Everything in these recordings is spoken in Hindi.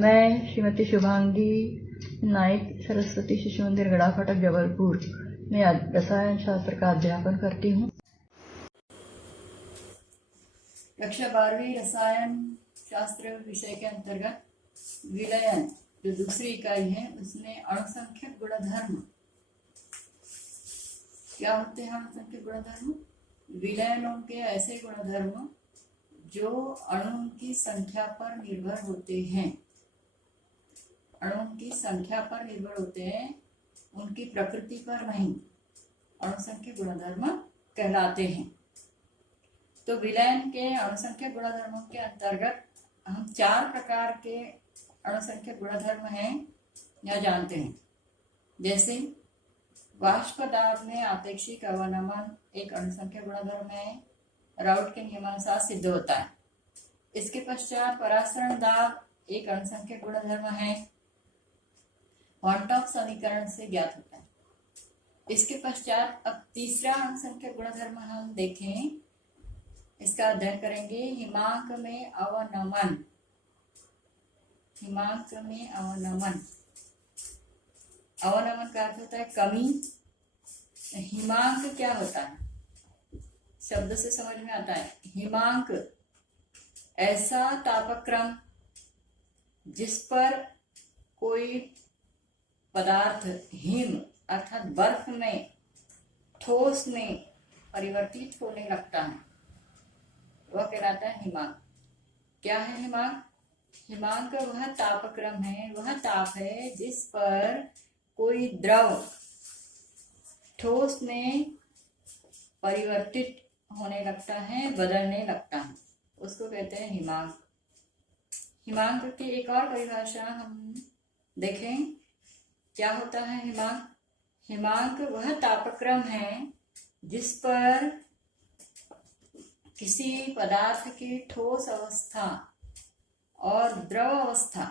मैं श्रीमती शुभांगी नाइक सरस्वती शिशु मंदिर गड़ा फाटक जबलपुर में रसायन शास्त्र का अध्यापन करती हूँ। कक्षा 12वीं रसायन शास्त्र विषय के अंतर्गत विलयन जो दूसरी इकाई है उसमें अणुसंख्यक गुणधर्म क्या होते हैं। अणुसंख्यक गुणधर्म विलयनों के ऐसे गुणधर्म जो अणुओं की संख्या पर निर्भर होते हैं। अणुओं की संख्या पर निर्भर होते हैं, उनकी प्रकृति पर नहीं। अणुसंख्यक गुणधर्म कहलाते हैं। तो विलयन के अणुसंख्यक गुणधर्मों के अंतर्गत हम 4 प्रकार के अणुसंख्यक गुणधर्म हैं या जानते हैं। जैसे वाष्प दाब में आपेक्षिक अवनमन एक अणुसंख्यक गुणधर्म है, राउट के नियमानुसार सिद्ध होता है। इसके पश्चात परासरण दाब एक अणुसंख्यक गुणधर्म है, क्वांटम समीकरण से ज्ञात होता है। इसके पश्चात अब तीसरा अणुसंख्यक गुणधर्म हम देखें, इसका अध्ययन करेंगे। हिमांक में अवनमन। हिमांक में अवनमन, अवनमन का अर्थ होता है कमी। हिमांक क्या होता है, शब्द से समझ में आता है। हिमांक ऐसा तापक्रम जिस पर कोई पदार्थ हिम अर्थात बर्फ में ठोस में परिवर्तित होने लगता है, वह कहलाता है हिमांक। क्या है हिमांक? हिमांक वह तापक्रम है, वह ताप है जिस पर कोई द्रव ठोस में परिवर्तित होने लगता है, बदलने लगता है, उसको कहते हैं हिमांक। हिमांक की एक और परिभाषा हम देखें, क्या होता है हिमांक? हिमांक वह तापक्रम है जिस पर किसी पदार्थ की ठोस अवस्था और द्रव अवस्था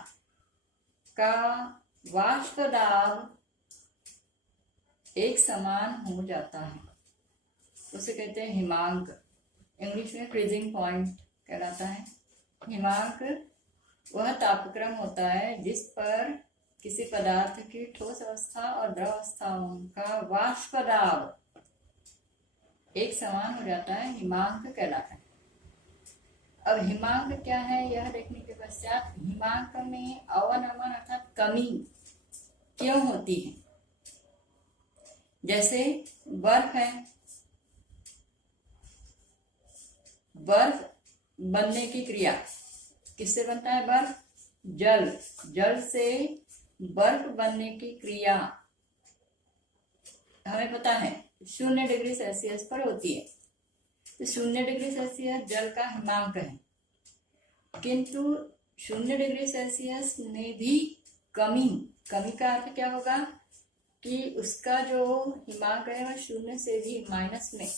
का वाष्प दाब एक समान हो जाता है, उसे कहते हैं हिमांक। इंग्लिश में फ्रीजिंग पॉइंट कहलाता है। हिमांक वह तापक्रम होता है जिस पर किसी पदार्थ की ठोस अवस्था और द्रव अवस्थाओं का वाष्प दाब एक समान हो जाता है, हिमांक कहलाता है। अब हिमांक क्या है यह देखने के पश्चात हिमांक में अवनमन अर्थात कमी क्यों होती है। जैसे बर्फ है, बर्फ बनने की क्रिया किससे बनता है? बर्फ जल, जल से बर्फ बनने की क्रिया हमें पता है 0 डिग्री सेल्सियस पर होती है। तो 0 डिग्री सेल्सियस जल का हिमांक है, किंतु 0 डिग्री सेल्सियस में भी कमी का अर्थ क्या होगा कि उसका जो हिमांक है वह 0 से भी माइनस में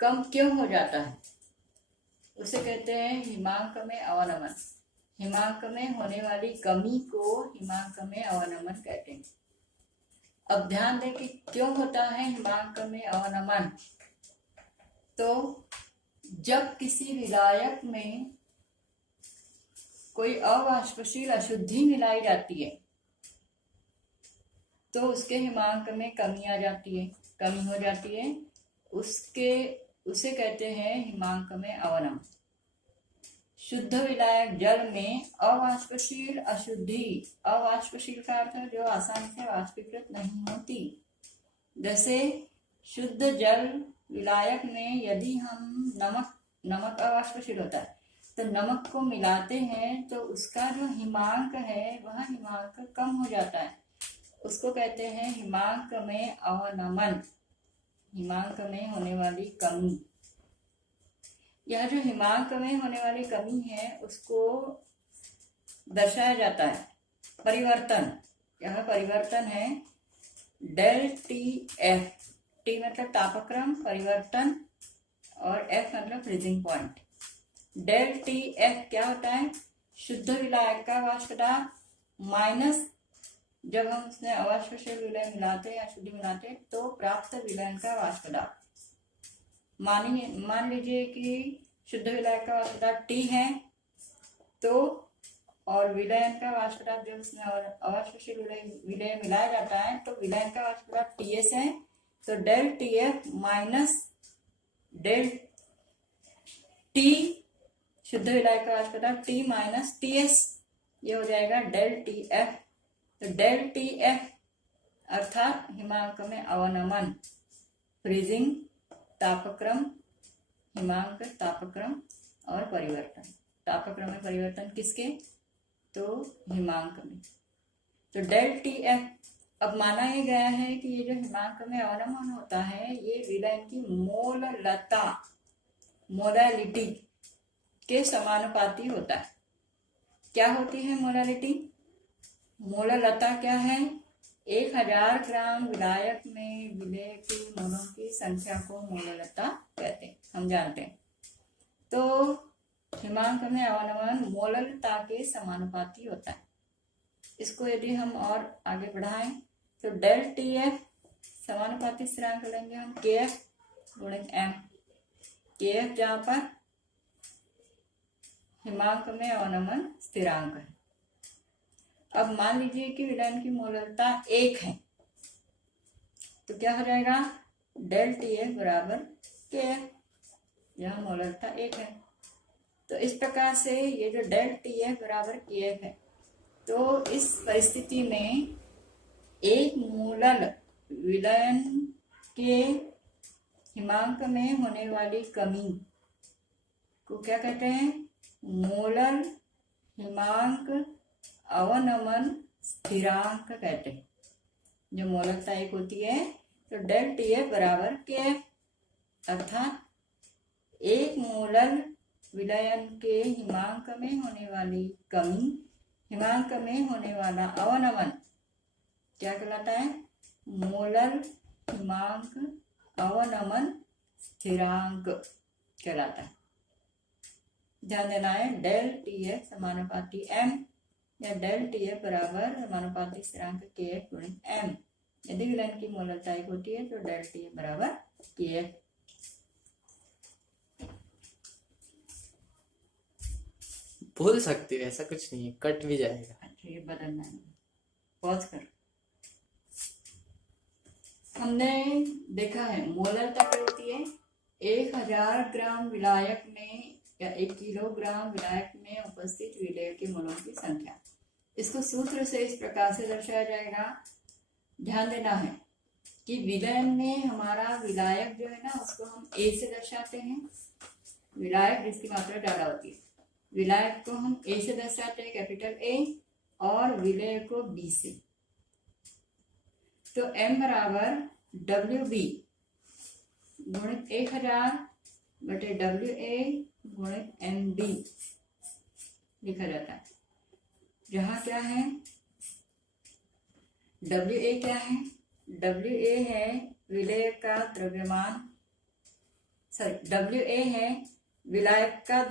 कम क्यों हो जाता है, उसे कहते हैं हिमांक में अवनमन। हिमांक में होने वाली कमी को हिमांक में अवनमन कहते हैं। अब ध्यान दें कि क्यों होता है हिमांक में अवनमन। तो जब किसी विलायक में कोई अवाष्पशील अशुद्धि मिलाई जाती है तो उसके हिमांक में कमी आ जाती है, कमी हो जाती है, उसे कहते हैं हिमांक में अवनमन। शुद्ध विलायक जल में अवाष्पशील अशुद्धि, अवाष्पशील का अर्थ है जो आसानी से वाष्पीकृत नहीं होती। जैसे शुद्ध जल विलायक में यदि हम नमक अवाष्पशील होता है तो नमक को मिलाते हैं तो उसका जो हिमांक है वह हिमांक कम हो जाता है, उसको कहते हैं हिमांक में अवनमन, हिमांक में होने वाली कमी। यह जो हिमांक में होने वाली कमी है उसको दर्शाया जाता है परिवर्तन। यह परिवर्तन है डेल टी एफ। टी मतलब तापक्रम परिवर्तन और एफ मतलब freezing point. Del T F क्या होता है? शुद्ध विलायक का वाष्प दाब माइनस जब हम उसमें अवाष्पशील विलयन मिलाते या शुद्धि मिलाते तो प्राप्त विलयन का वाष्प दाब। मान लीजिए कि शुद्ध विलायक का वाष्प दाब T है तो और विलयन का वाष्प पदार्थ जब उसमें अवाष्पशील विलय मिलाया जाता है तो विलयन का वाष्प पदार्थ TS है, तो del TF minus del T शुद्ध विलायक का वाष्प पदार्थ T माइनस TS, ये हो जाएगा डेल TF। तो डेल TF अर्थात हिमांक में अवनमन, फ्रीजिंग, तापक्रम, हिमांक, तापक्रम और परिवर्तन। तापक्रम में परिवर्तन किसके? तो हिमांक में। तो डेल TF अब माना ही गया है कि ये जो हिमांक में अवनमन होता है ये विलयन की मोललता, मोलालिटी के समानुपाती होता है। क्या होती है मोलालिटी? मोललता क्या है? 1000 ग्राम विलायक में विलय के मोलों की संख्या को मोललता कहते हैं, हम जानते हैं। तो हिमांक में अवनमन मोललता के समानुपाती होता है। इसको यदि हम और आगे बढ़ाएं तो डेल TF समानुपाती स्थिरांक लेंगे हम KF गुणित M। KF जहां पर हिमांक में अवनमन स्थिरांक है। अब मान लीजिए कि विलयन की मोललता 1 है, तो क्या हो जाएगा? डेल TF बराबर KF, यहाँ मोललता 1 है। तो इस प्रकार से ये जो डेल TF बराबर KF है, तो इस परिस्थिति में एक मोलल विलयन के हिमांक में होने वाली कमी को क्या कहते हैं? मोलल हिमांक अवनमन स्थिरांक कहते हैं। जो मोललता 1 होती है तो डेल TF बराबर KF अर्थात एक मोलल विलयन के हिमांक में होने वाली कमी, हिमांक में होने वाला अवनमन क्या कहलाता है? मोलल हिमांक अवनमन स्थिरांक कहलाता है। ध्यान देना है डेल TF समानुपाती M या डेल TF बराबर समानुपाती स्थिरांक KF गुणित M। यदि विलयन की मोललता 1 होती है तो डेल TF बराबर KF। भूल सकते हो, ऐसा कुछ नहीं है, कट भी जाएगा। अच्छा ये बदलना है, पॉज कर। हमने देखा है मोललता क्या होती है? 1000 ग्राम विलायक में या 1 किलोग्राम विलायक में उपस्थित विलय के मोलों की संख्या। इसको सूत्र से इस प्रकार से दर्शाया जाएगा। ध्यान देना है कि विलयन में हमारा विलायक जो है ना उसको हम A से दर्शाते हैं, विलायक जिसकी मात्रा ज्यादा होती है, विलायक को हम A से दर्शाते हैं, कैपिटल A, और विलय को B से। तो M बराबर WB गुणित 1000 बटे WA गुणित MB लिखा जाता है। जहां क्या है? WA क्या है? WA है विलय का द्रव्यमान, सॉरी WA है विलायक का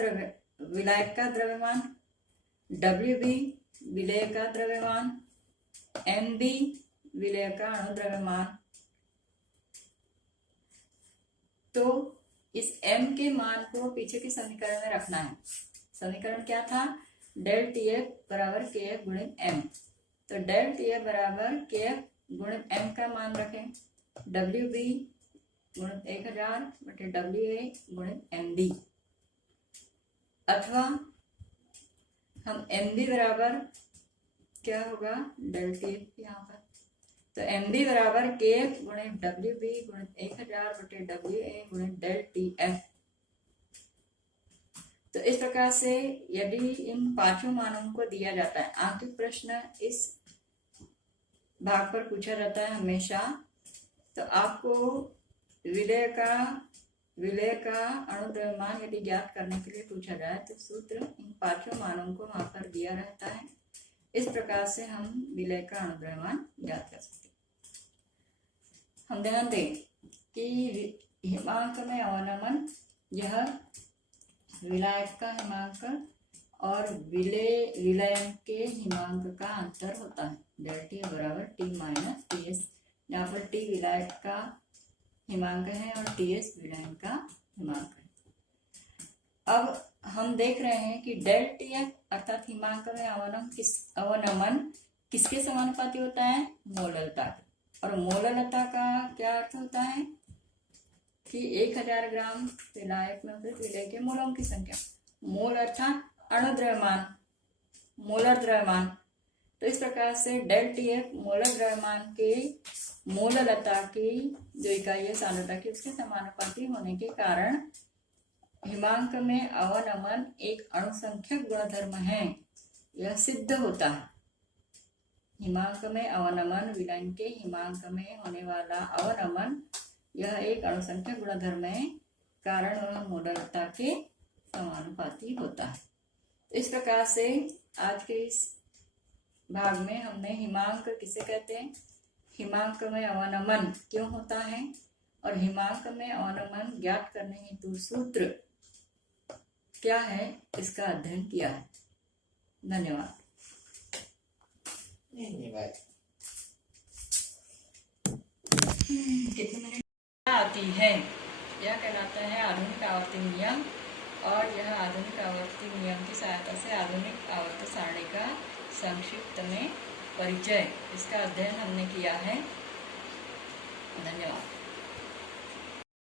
द्रव्यमान, WB विलय का द्रव्यमान, MB विलय का अणु द्रव्यमान। तो इस M के मान को पीछे के समीकरण में रखना है। समीकरण क्या था? डेल TF बराबर KF गुणित M। तो डेल TF बराबर KF गुणित M का मान रखें, WB गुणित 1000 बटे WA गुणित MB, अथवा हम MB बराबर क्या होगा? डेल TF यहाँ पर, तो MB बराबर KF गुणित WB गुणित 1000 बटे WA गुणित डेल TF। तो इस प्रकार से यदि इन पांचों मानों को दिया जाता है, आंतरिक प्रश्न इस भाग पर पूछा जाता है हमेशा, तो आपको विलय का अणु द्रव्यमान यदि ज्ञात करने के लिए पूछा जाए तो सूत्र इन पांचों मानों को वहां पर दिया रहता है। इस प्रकार से हम विलय का अणु द्रव्यमान ज्ञात कर सकते हैं। हम ध्यान दें कि हिमांक में अवनमन यह विलायक का हिमांक और विलयन के हिमांक का अंतर होता है। डेल टी बराबर T माइनस TS, जहाँ पर T विलायक का हिमांक है और TS विलयन का हिमांक है। अब हम देख रहे हैं कि डेल टीएफ अर्थात हिमांक में अवनमन किसके समानुपाती होता है? मोललता के। और मोललता का क्या अर्थ होता है कि 1000 ग्राम विलायक में विलय के मोलों की संख्या। मोल अर्थात अणुद्रव्यमान, मोलर द्रव्यमान। तो इस प्रकार से डेल टीएफ मोलर द्रव्यमान के मोललता की जो इकाई है सांद्रता की, उसके समानुपाती होने के कारण हिमांक में अवनमन एक अणुसंख्यक गुणधर्म है, यह सिद्ध होता है। हिमांक में अवनमन, विलयन के हिमांक में होने वाला अवनमन, यह एक अणुसंख्यक गुणधर्म है, कारण वह मोलरता के समानुपाती होता है। इस प्रकार से आज के इस भाग में हमने हिमांक किसे कहते हैं, हिमांक में अवनमन क्यों होता है और हिमांक में अवनमन ज्ञात करने हेतु सूत्र क्या है, इसका अध्ययन किया है। धन्यवाद। कितने मिनट आती है, यह कहलाता है आधुनिक आवर्ती नियम। और यह आधुनिक आवर्ती नियम की सहायता से आधुनिक आवर्त सारणी का संक्षिप्त में परिचय, इसका अध्ययन हमने किया है। धन्यवाद।